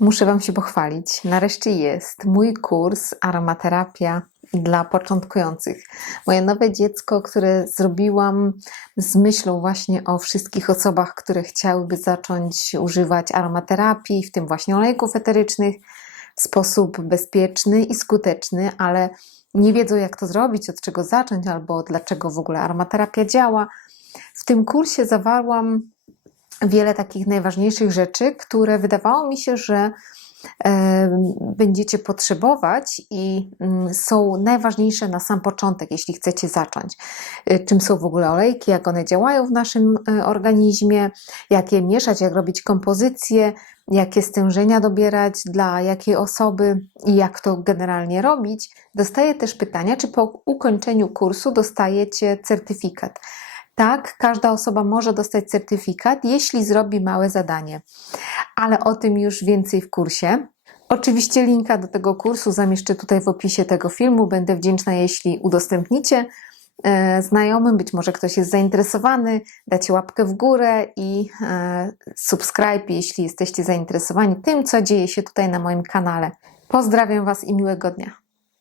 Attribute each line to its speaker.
Speaker 1: Muszę Wam się pochwalić. Nareszcie jest mój kurs Aromaterapia dla początkujących. Moje nowe dziecko, które zrobiłam z myślą właśnie o wszystkich osobach, które chciałyby zacząć używać aromaterapii, w tym właśnie olejków eterycznych, w sposób bezpieczny i skuteczny, ale nie wiedzą jak to zrobić, od czego zacząć, albo dlaczego w ogóle aromaterapia działa. W tym kursie zawarłam wiele takich najważniejszych rzeczy, które wydawało mi się, że e, będziecie potrzebować i mm, są najważniejsze na sam początek, jeśli chcecie zacząć. E, Czym są w ogóle olejki, jak one działają w naszym e, organizmie, jak je mieszać, jak robić kompozycje, jakie stężenia dobierać dla jakiej osoby i jak to generalnie robić. Dostaję też pytania, czy po ukończeniu kursu dostajecie certyfikat. Tak, każda osoba może dostać certyfikat, jeśli zrobi małe zadanie, ale o tym już więcej w kursie. Oczywiście linka do tego kursu zamieszczę tutaj w opisie tego filmu. Będę wdzięczna, jeśli udostępnicie e, znajomym, być może ktoś jest zainteresowany, dacie łapkę w górę i e, subscribe, jeśli jesteście zainteresowani tym, co dzieje się tutaj na moim kanale. Pozdrawiam Was i miłego dnia.